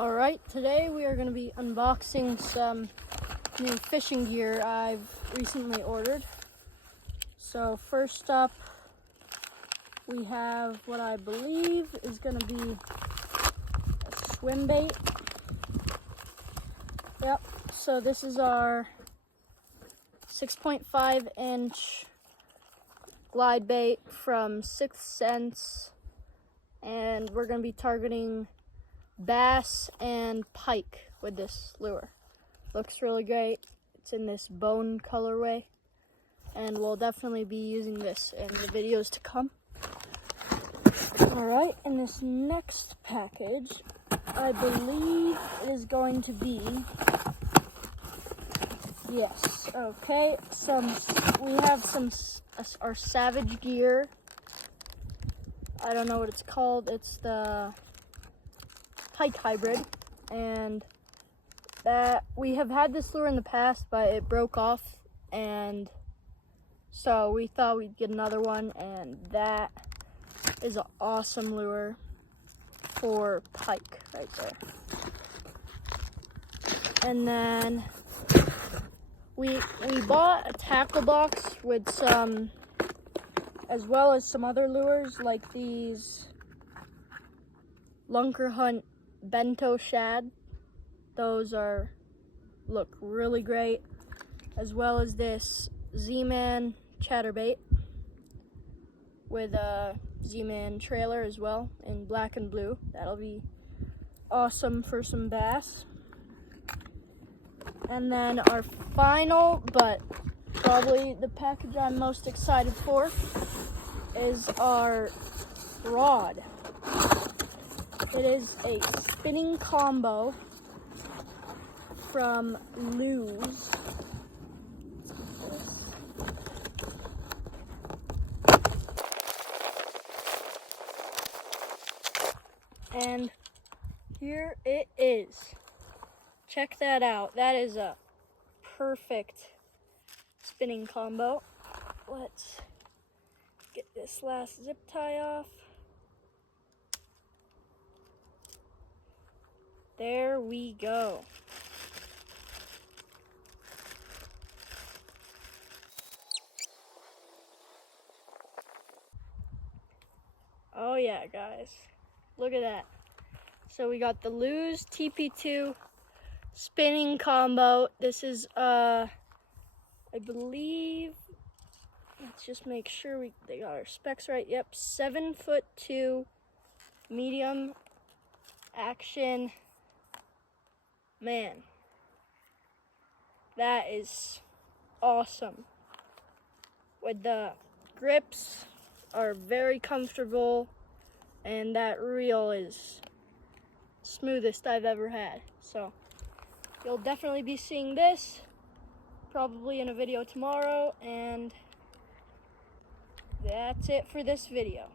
Alright, today we are going to be unboxing some new fishing gear I've recently ordered. So first up, we have what I believe is going to be a swim bait. Yep, so this is our 6.5 inch glide bait from Sixth Sense, and we're going to be targeting bass and pike with this lure. Looks really great. It's in this bone colorway, and we'll definitely be using this in the videos to come. Alright, in this next package, I believe it is going to be, yes, okay, we have our Savage gear. I don't know what it's called. It's the pike hybrid, and that we have had this lure in the past, but it broke off, and so we thought we'd get another one, and that is an awesome lure for pike right there. And then we bought a tackle box with some, as well as some other lures like these Lunker Hunt bento shad. Those look really great, as well as this Z-Man chatterbait with a Z-Man trailer as well in black and blue. That'll be awesome for some bass. And then our final, but probably the package I'm most excited for, is our rod. It is a spinning combo from Lew's. And here it is. Check that out. That is a perfect spinning combo. Let's get this last zip tie off. There we go. Oh yeah, guys. Look at that. So we got the Lew's TP2 spinning combo. This is, I believe, let's just make sure they got our specs right. Yep, 7'2", medium action. Man, that is awesome. With the grips are very comfortable, and that reel is smoothest I've ever had. So you'll definitely be seeing this probably in a video tomorrow, and that's it for this video.